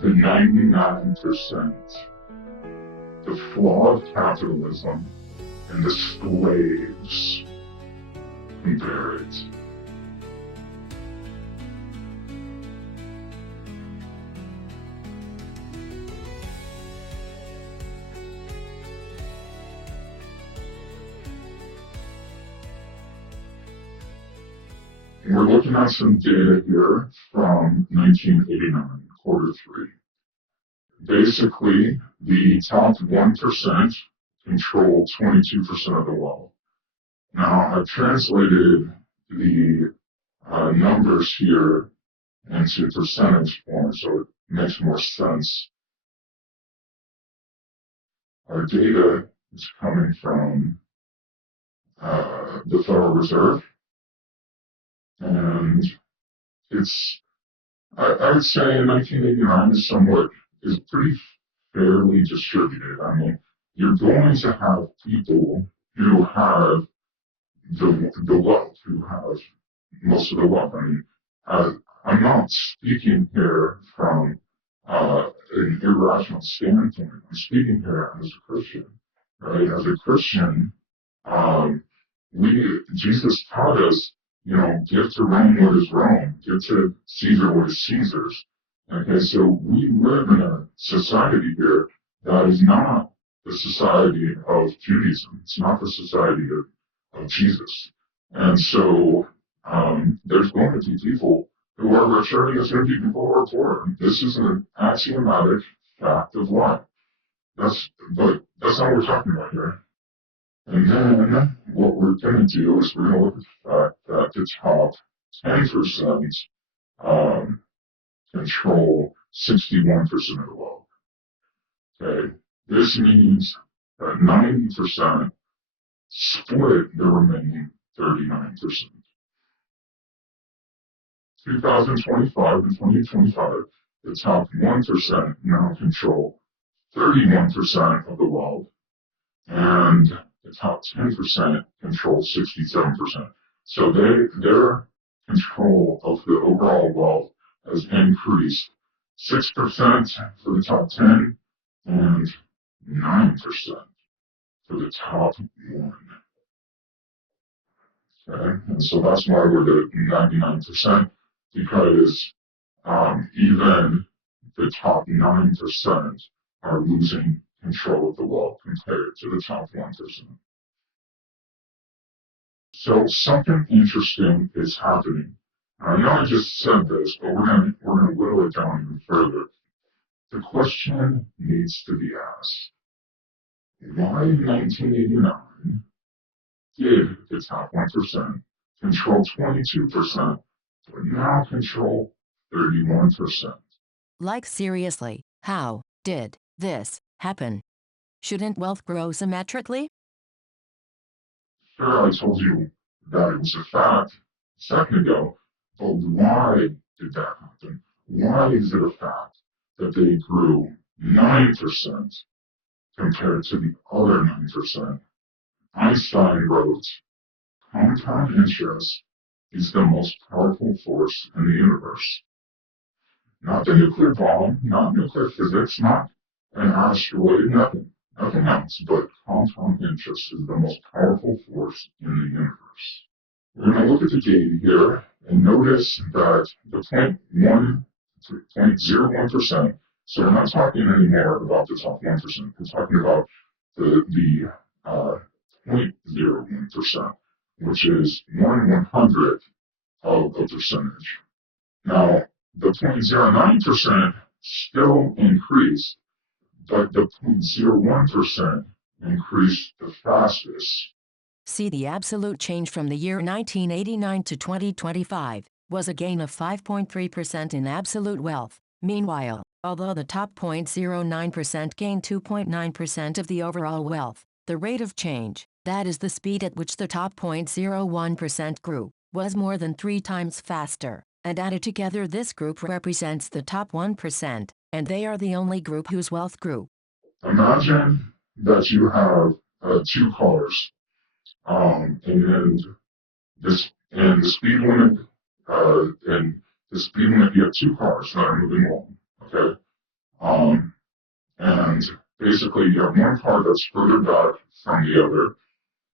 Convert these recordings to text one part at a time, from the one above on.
the 99%, the flaw of capitalism, and the slaves who bear it. We're looking at some data here from 1989, quarter three. Basically, the top 1% control 22% of the wealth. Now, I've translated the numbers here into percentage form, so it makes more sense. Our data is coming from the Federal Reserve, and I would say in 1989 is pretty fairly distributed. I mean, you're going to have people who have the wealth, who have most of the wealth. I mean, I'm not speaking here from an irrational standpoint. I'm speaking here as a Christian, right? As a Christian, Jesus taught us, give to Rome what is Rome, give to Caesar what is Caesar's. Okay, so we live in a society here that is not the society of Judaism. It's not the society of Jesus. And so there's going to be people who are richer and there's going to be people who are poor. This is an axiomatic fact of life. But that's not what we're talking about here. And then what we're going to do is we're going to look at the fact that the top 10% control 61% of the wealth. Okay, this means that 90% split the remaining 39%. 2025 and 2025, the top 1% now control 31% of the wealth, and the top 10% control 67%. So their control of the overall wealth has increased 6% for the top 10 and 9% for the top 1. Okay, and so that's why we're at 99%, because even the top 9% are losing control of the wealth compared to the top 1%. So something interesting is happening. I know I just said this, but we're gonna whittle it down even further. The question needs to be asked: why in 1989 did the top 1% control 22%, but now control 31%? Like seriously, how did this happen? Shouldn't wealth grow symmetrically? Sure, I told you that it was a fact a second ago, but why did that happen? Why is it a fact that they grew 9% compared to the other 9%? Einstein wrote, compound interest is the most powerful force in the universe. Not the nuclear bomb, not nuclear physics, not an asteroid, nothing else, but compound interest is the most powerful force in the universe. We're going to look at the data here and notice that the 0.01%, so we're not talking anymore about the top 1%, we're talking about the 0.01%, which is 1/100th of a percentage. Now, the 0.09% still increased, but the 0.01% increased the fastest. See, the absolute change from the year 1989 to 2025 was a gain of 5.3% in absolute wealth. Meanwhile, although the top 0.09% gained 2.9% of the overall wealth, the rate of change, that is the speed at which the top 0.01% grew, was more than 3 times faster. And added together, this group represents the top 1%, and they are the only group whose wealth grew. Imagine that you have 2 cars, and the speed limit, you have 2 cars that are moving along. Okay, Um, and basically, you have one car that's further back from the other,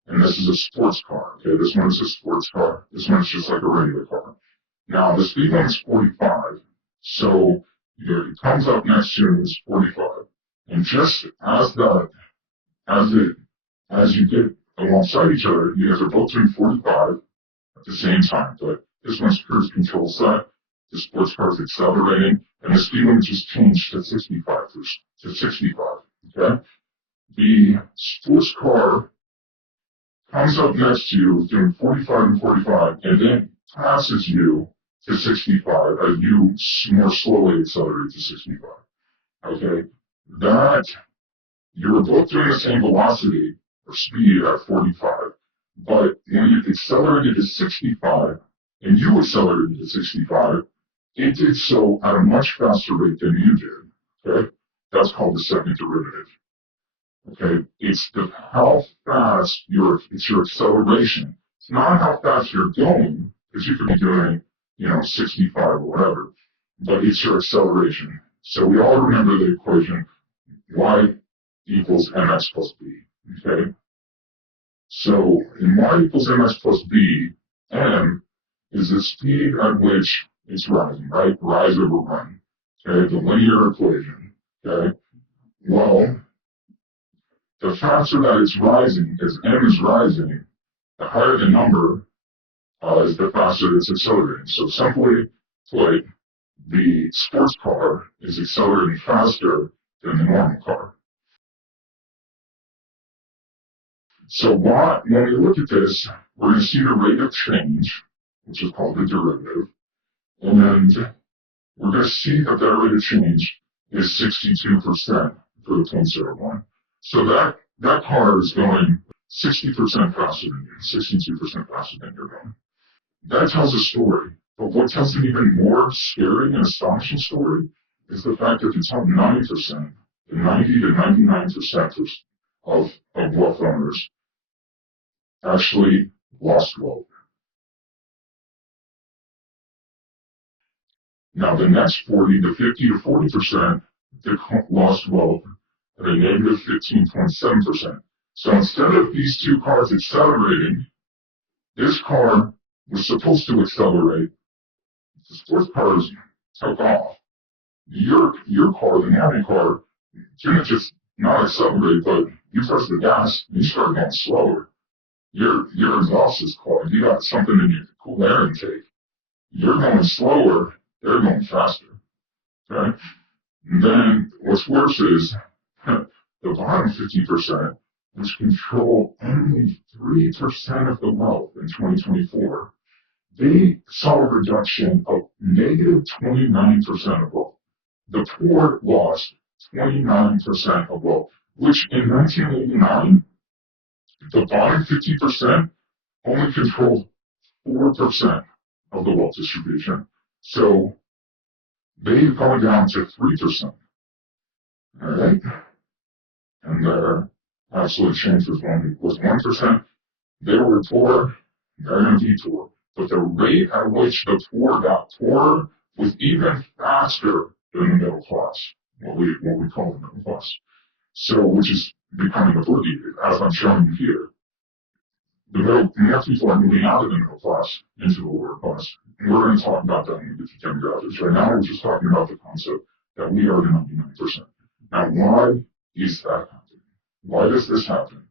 and this is a sports car. Okay, this one is a sports car. This one is just like a regular car. Now, the speed limit's 45, so it comes up next to you is 45. And just as it, as you get alongside each other, you guys are both doing 45 at the same time. But this one's cruise control set, the sports car is accelerating, and the speed limit just changed to 65. Okay, the sports car comes up next to you doing 45 and 45, and then passes you to 65 as you more slowly accelerate to 65. Okay, that you were both doing the same velocity or speed at 45, but when you accelerated to 65 and you accelerated to 65, it did so at a much faster rate than you did. Okay, that's called the second derivative. Okay, it's how fast it's your acceleration. It's not how fast you're going, because you could be doing, 65 or whatever, but it's your acceleration. So we all remember the equation y equals mx plus b. Okay, so in y equals mx plus b, m is the speed at which it's rising, right? Rise over run. Okay, the linear equation. Okay, well, the faster that it's rising, as m is rising, the higher the number is the faster it's accelerating. So simply put, the sports car is accelerating faster than the normal car. So when we look at this, we're going to see the rate of change, which is called the derivative, and we're going to see that that rate of change is 62% for the 0.01. So that car is going 60% faster than you, 62% faster than you're going. That tells a story. But what tells an even more scary and astonishing story is the fact that the top 90%, the 90 to 99% of wealth owners actually lost wealth. Now, the next 40 to 50 to 40% lost wealth at a negative 15.7%. So instead of these two cars accelerating, this car was supposed to accelerate. The sports cars took off. Your car, the normal car, didn't just not accelerate, but you press the gas and you start going slower. Your exhaust is clogged. You got something in your cool air intake. You're going slower, they're going faster. Okay? And then what's worse is the bottom 50%, which control only 3% of the wealth in 2024, they saw a reduction of negative 29% of wealth. The poor lost 29% of wealth, which in 1989, the bottom 50% only controlled 4% of the wealth distribution. So they've gone down to 3%. All right? And their absolute change was 1%. They were poor, they're going to be poor. But the rate at which the poor got poorer was even faster than the middle class, what we call the middle class. So, which is becoming obliterated, as I'm showing you here. More people are moving out of the middle class into the lower class. And we're going to talk about that when we get to demographics. Right now, we're just talking about the concept that we are the 99%. Now, why is that happening? Why does this happen?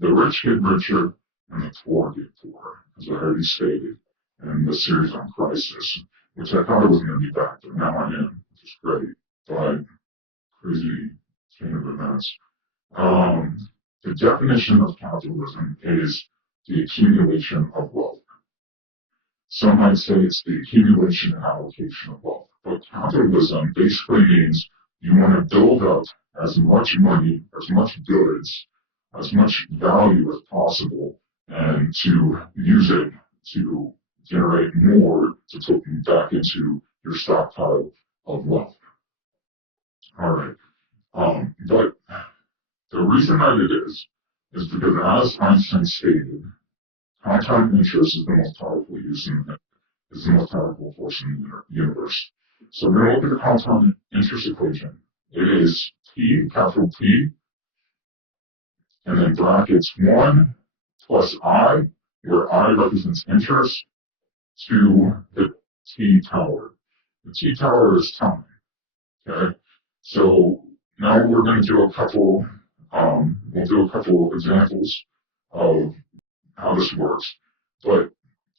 The rich get richer and the poor get poorer, as I already stated in the series on crisis, which I thought I wasn't going to be back, but now I am, which is great. But crazy chain of events. The definition of capitalism is the accumulation of wealth. Some might say it's the accumulation and allocation of wealth. But capitalism basically means you want to build up as much money, as much goods, as much value as possible, and to use it to generate more to put back into your stockpile of wealth. All right. But the reason that it is because, as Einstein stated, compound interest is the most powerful is the most powerful force in the universe. So we're going to look at the compound interest equation. It is P, capital P, and then brackets 1 plus I, where I represents interest, to the T tower. The T tower is time. Okay, so now we're going to do we'll do a couple examples of how this works. But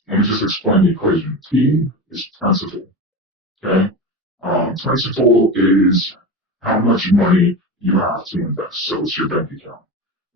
let me just explain the equation. P is principal. Okay, principal is how much money you have to invest. So it's your bank account.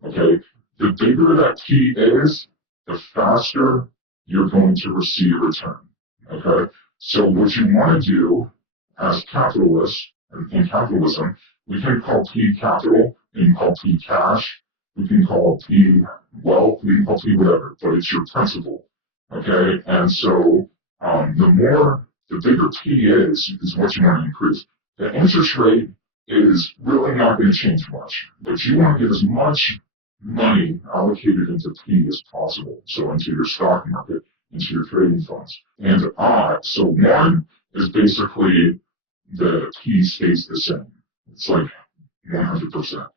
Okay, the bigger that P is, the faster you're going to receive a return. Okay, so what you want to do as capitalists, in capitalism, we can call P capital, we can call P cash, we can call P wealth, we can call P whatever, but it's your principal. Okay, and so the bigger P is what you want to increase. The interest rate is really not going to change much, but you want to get as much money allocated into P as possible, so into your stock market, into your trading funds. And so one is basically the P stays the same. It's like 100%.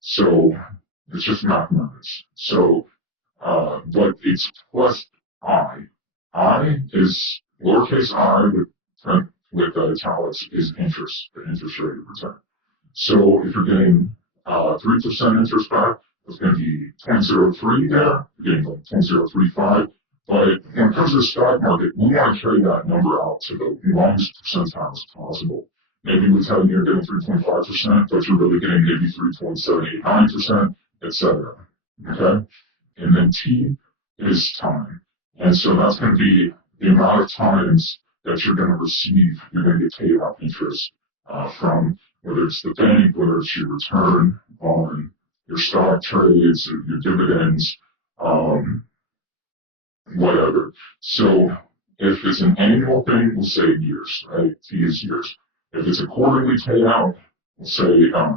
So it's just mathematics. So, but it's plus I. I is lowercase I with italics is interest, the interest rate of return. So if you're getting 3% interest back, it's going to be 0.03 there. You're getting like 0.035. But when it comes to the stock market, we want to carry that number out to the longest percentile as possible. Maybe we tell you you're getting 3.5%, but you're really getting maybe 3.789%, etc. Okay? And then T is time. And so that's going to be the amount of times that you're going to receive, you're going to get paid out interest from whether it's the bank, whether it's your return on your stock trades, or your dividends, whatever. So if it's an annual thing, we'll say years, right? T is years. If it's a quarterly payout, we'll say 4.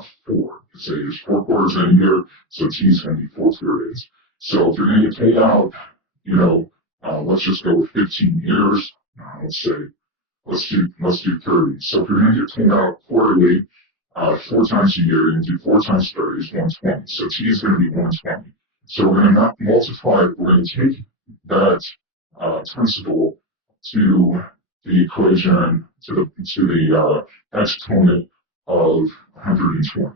Let's say there's 4 quarters in a year, so T is going to be 4 periods. So if you're going to get paid out, let's just go with 15 years. Let's do 30. So if you're going to get paid out quarterly, 4 times a year, and do 4 times 30 is 120. So T is going to be 120. So we're going to multiply. We're going to take that principal to the equation to the exponent of 120.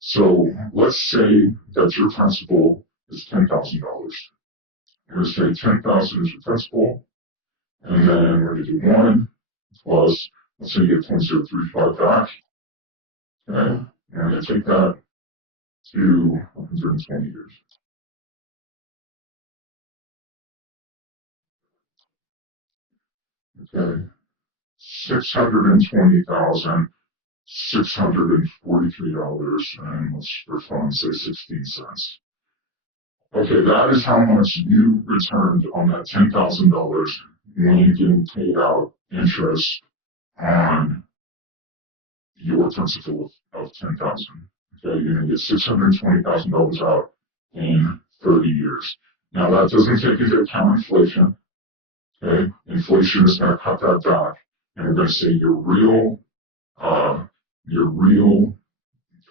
So let's say that your principal is $10,000. We're going to say 10,000 is your principal, and then we're going to do 1 plus, let's say you get 0.035 back. Okay, and I'm going to take that to 120 years. Okay, $620,643, and let's for fun say 16 cents. Okay, that is how much you returned on that $10,000 when you're getting paid out interest on your principal of 10,000. Okay, you're going to get $620,000 out in 30 years. Now that doesn't take into account inflation. Okay, inflation is going to cut that back, and we're going to say your real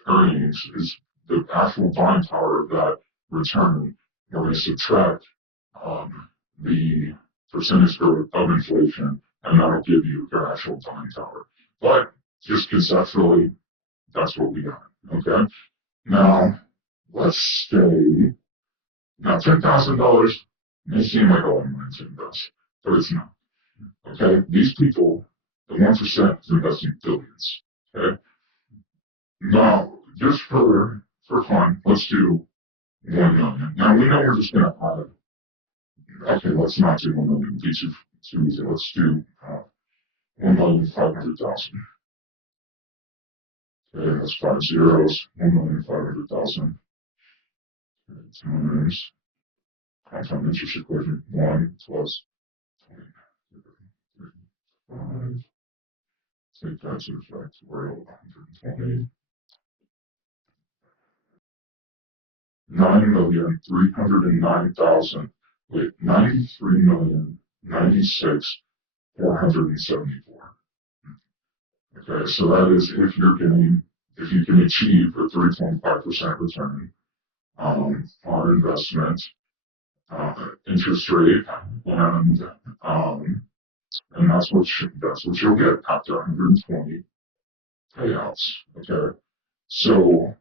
earnings is the actual buying power of that return. We're going to subtract the percentage growth of inflation, and that'll give you your actual buying power. But just conceptually, that's what we got. Okay. Now let's say $10,000 may seem like a lot of money to invest, but it's not. Okay. These people, the 1% is investing billions. Okay. Now, just for fun, let's do 1 million. Now we know we're just going to add. Okay, let's not do 1 million. It'd be too easy. Let's do 1,500,000. Okay, that's 5 zeros. 1,500,000 times compound interest equation 1 plus 5. Take that to the factorial 120. 9,309,000. Wait, 93,096,474. Okay, so that is if you can achieve a 3.5% return on investment, interest rate, and um, and that's what you'll get after 120 payouts. Okay, so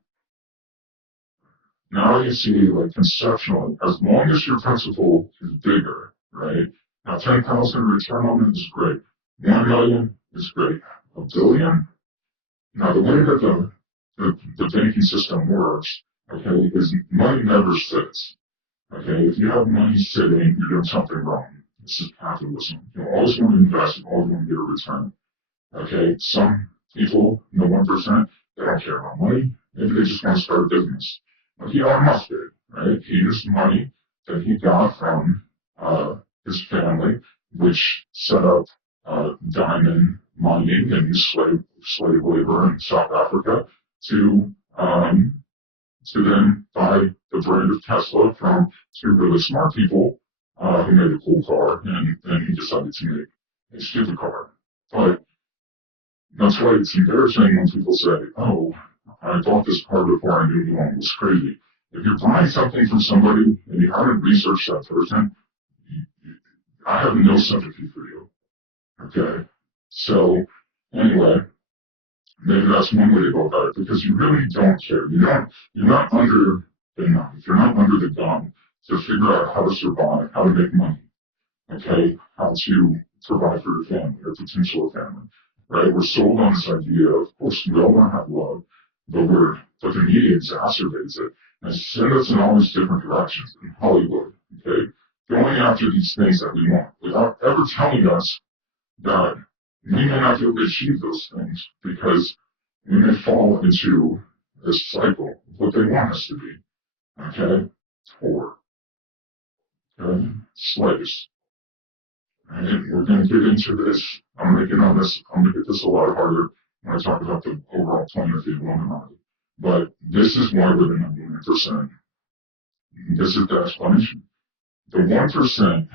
now you see, like, conceptually, as long as your principal is bigger, right? Now, 10,000 return on it is great. 1 million is great. A billion. Now, the way that the banking system works, okay, is money never sits. Okay, if you have money sitting, you're doing something wrong. This is capitalism. You always want to invest, you always want to get a return. Okay, some people, the 1%, they don't care about money. Maybe they just want to start a business. Like Elon Musk did, right? He used money that he got from his family, which set up diamond mining and used slave labor in South Africa to um, to then buy the brand of Tesla from two really smart people who made a cool car, and he decided to make a stupid car. But that's why it's embarrassing when people say, "Oh, I bought this car before I knew Elon was crazy." If you're buying something from somebody and you haven't researched that person, I have no sympathy for you. Okay? So, anyway, maybe that's one way to go about it because you really don't care. You're not under the knife. You're not under the gun to figure out how to survive, how to make money. Okay, how to provide for your family or potential family, right? We're sold on this idea. Of course, we all want to have love, but the media exacerbates it and sends us in all these different directions in Hollywood. Okay, going after these things that we want without ever telling us that we may not be able to achieve those things because we may fall into this cycle of what they want us to be. Okay, poor, okay, slaves. And we're going to get into this. I'm going to get on this. I'm going to get this a lot harder when I talk about the overall point of view of Illuminati. But this is why we're the 99%. This is the explanation. The 1%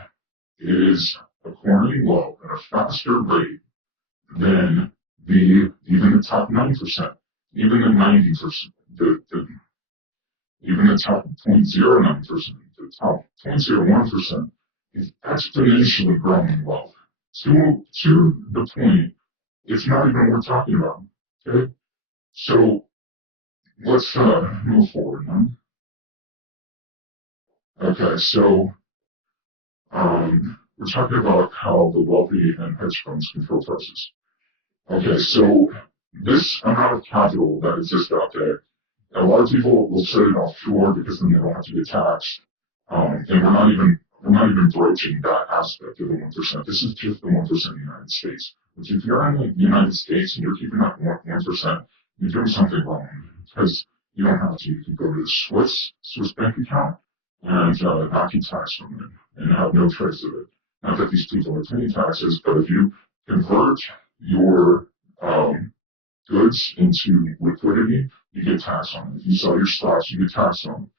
is acquiring wealth at a faster rate than even the top 9%, even the 90%, even the top 0.09%, the top 0.01% is exponentially growing wealth to the point it's not even worth talking about. Okay, so let's move forward now. Okay, so we're talking about how the wealthy and hedge funds control prices. Okay, so this amount of capital that exists out there, a lot of people will set it offshore because then they don't have to get taxed. And we're not even broaching that aspect of the 1%. This is just the 1% in the United States. Which if you're in the United States and you're keeping that 1%, you're doing something wrong because you don't have to. You can go to the Swiss bank account and not get taxed from it and have no trace of it. Not that these people are paying taxes, but if you convert your goods into liquidity, you get taxed on it. If you sell your stocks, you get taxed on it.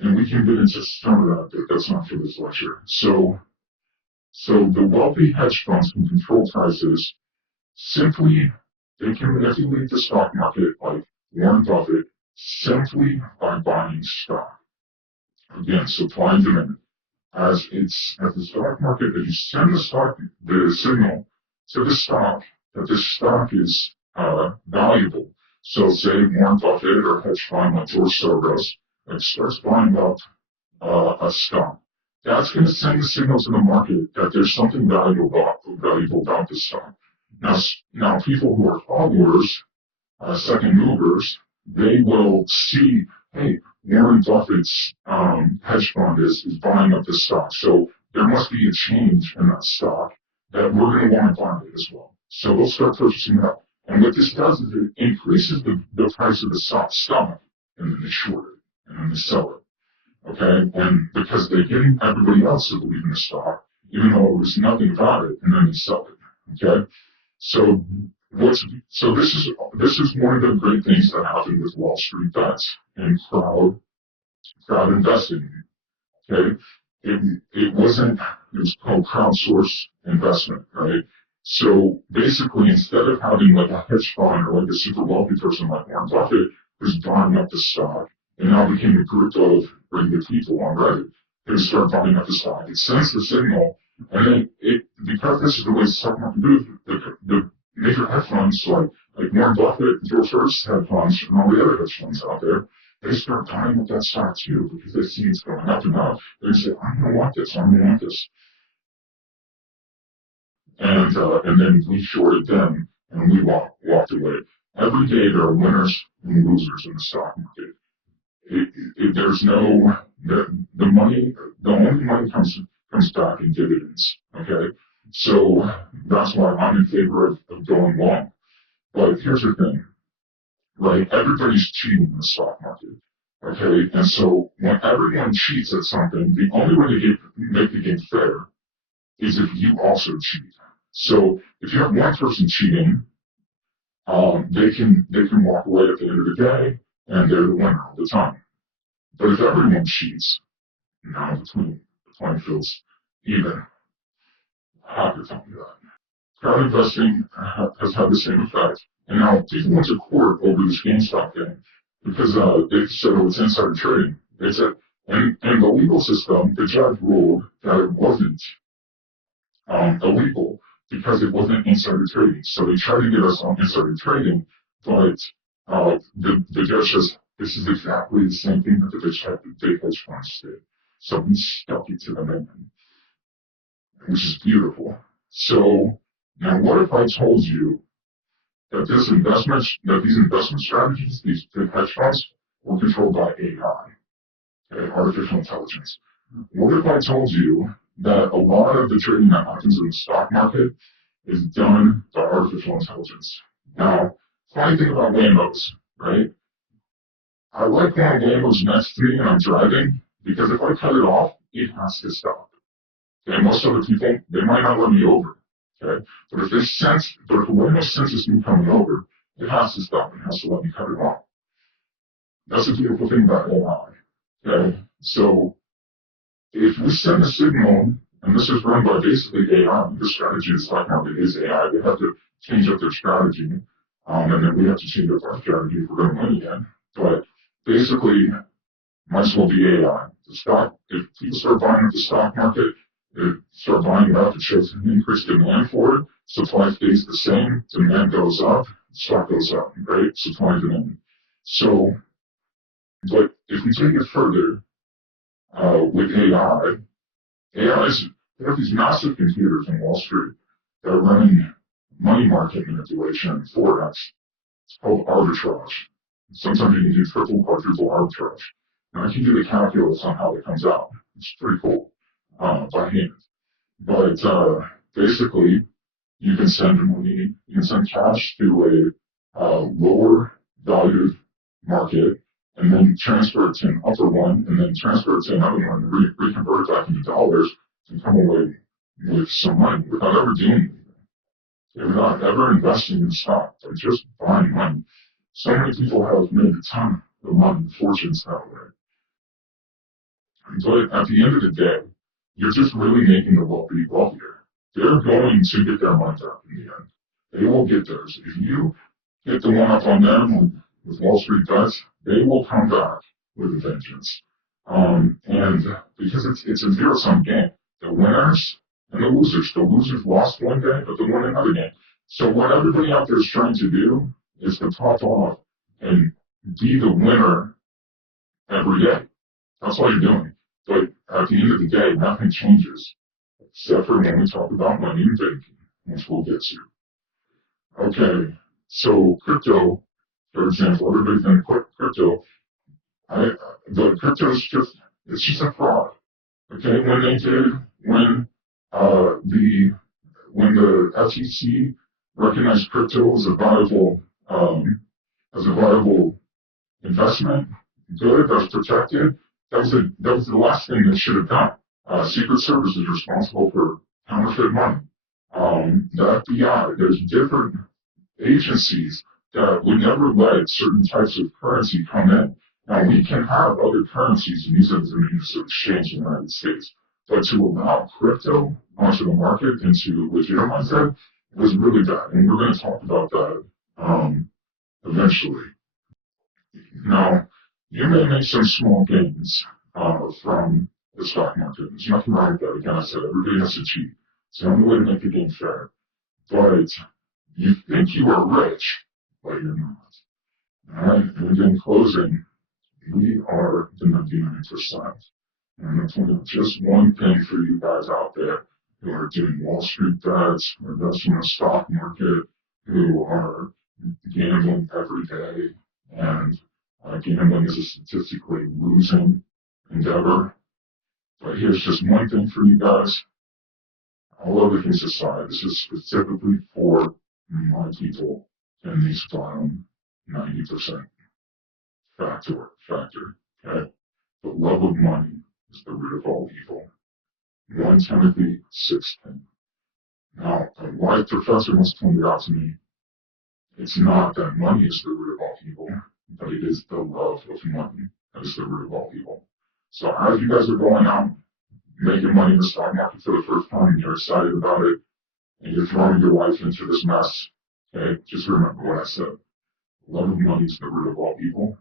And we can get into some of that, but that's not for this lecture. So the wealthy hedge funds can control prices simply, they can manipulate the stock market like Warren Buffett simply by buying stock. Again, supply and demand. As the stock market, if you send the signal to the stock that this stock is valuable. So say Warren Buffett or hedge fund like George Soros starts buying up a stock. That's going to send a signal to the market that there's something valuable about this stock. Now people who are followers, second movers, they will see, hey, Warren Buffett's hedge fund is buying up this stock. So there must be a change in that stock that we're going to want to buy it as well. So they'll start purchasing it up. And what this does is it increases the price of the stock, and then they short it, and then they sell it. Okay, and because they're getting everybody else to believe in the stock, even though it was nothing about it, and then they sell it. Okay, so this is one of the great things that happened with Wall Street bets and crowd investing. Okay, it was called crowdsourced investment, right? So basically, instead of having like a hedge fund or like a super wealthy person like Warren Buffett who's buying up the stock and now became a group of regular people on Reddit who start buying up the stock, it sends the signal, and then because this is the way the stock market moves, the major hedge funds like Warren Buffett, George Soros hedge funds, and all the other hedge funds out there, they start buying up that stock too because they see it's going up and up. They say, I'm going to want this, I'm going to want this. And then we shorted them and we walked away. Every day there are winners and losers in the stock market. There's no the money. The only money comes back in dividends. Okay, so that's why I'm in favor of going long. But here's the thing, right? Everybody's cheating in the stock market. Okay, and so when everyone cheats at something, the only way to make the game fair is if you also cheat. So if you have one person cheating, they can walk away at the end of the day, and they're the winner all the time. But if everyone cheats, now the playing field's even. Happy to tell you that. Crowd investing has had the same effect, and now people went to court over this GameStop thing because they said it was insider trading. They said, and in the legal system, the judge ruled that it wasn't illegal because it wasn't insider trading. So they tried to get us on insider trading, but the judge says this is exactly the same thing that the big hedge funds did. So we stuck it to the man, which is beautiful. So now, what if I told you that these investment strategies, these big hedge funds, were controlled by AI, okay, artificial intelligence? What if I told you that a lot of the trading that happens in the stock market is done by artificial intelligence? Now, funny thing about Waymo's, right? I like when a Waymo's next to me and I'm driving because if I cut it off, it has to stop. Okay, most other people, they might not let me over. Okay, but if a Waymo senses me coming over, it has to stop. It has to let me cut it off. That's the beautiful thing about AI. Okay, so if we send a signal, and this is run by basically AI, the strategy of the stock market is AI, they have to change up their strategy, and then we have to change up our strategy if we're going to win again. But basically, might as well be AI. If people start buying up the stock market, they start buying it up, it shows an increased demand for it, supply stays the same, demand goes up, stock goes up, right? Supply and demand. So, but if we take it further, with AI, there are these massive computers in Wall Street that are running money market manipulation and forex. It's called arbitrage. Sometimes you can do triple, quadruple arbitrage. And I can do the calculus on how it comes out. It's pretty cool, by hand. But basically, you can send money, you can send cash to a lower valued market, and then transfer it to an upper one, and then transfer it to another one, and reconvert it back into dollars, and come away with some money without ever doing anything. They're not ever investing in stock. They're just buying money. So many people have made a ton of money, fortunes that way. But at the end of the day, you're just really making the wealthy wealthier. They're going to get their money back in the end. They will get theirs. If you get the one up on them with Wall Street bets, they will come back with a vengeance. And because it's a zero-sum game. The winners and the losers lost one day, but they won another game. So what everybody out there is trying to do is to pop off and be the winner every day. That's all you're doing. But at the end of the day, nothing changes, except for when we talk about money and banking, which we'll get to. Okay, so crypto, for example, everybody thinks crypto, the crypto is it's just a fraud. Okay, when the SEC recognized crypto as a viable investment, good, that's protected, that was the last thing they should have done. Secret Service is responsible for counterfeit money. The FBI, there's different agencies that would never let certain types of currency come in. Now, we can have other currencies and use them as a means of exchange in the United States, but to allow crypto onto the market and to legitimize that, It was really bad, and we're going to talk about that eventually. Now, you may make some small gains from the stock market. There's nothing wrong with that. Again, I said everybody has to cheat. It's the only way to make the game fair. But you think you are rich, but you're not. All right? And in closing, we are the 99%. And I'm going to point out just one thing for you guys out there who are doing Wall Street bets, or investing in the stock market, who are gambling every day, and gambling is a statistically losing endeavor. But here's just one thing for you guys. All other things aside, this is specifically for my people in these bottom 90% factor. Okay? The love of money is the root of all evil. 1 Timothy 6:10. Now, why Professor must point it out to me, it's not that money is the root of all evil, but it is the love of money that is the root of all evil. So as you guys are going out, making money in the stock market for the first time, and you're excited about it, and you're throwing your life into this mess, okay, just remember what I said. Love of money is the root of all evil,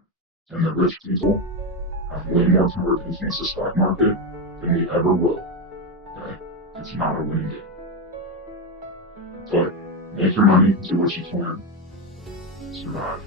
and the rich people have way more power to influence the stock market than they ever will. Okay? It's not a winning game. But make your money, do what you can, survive.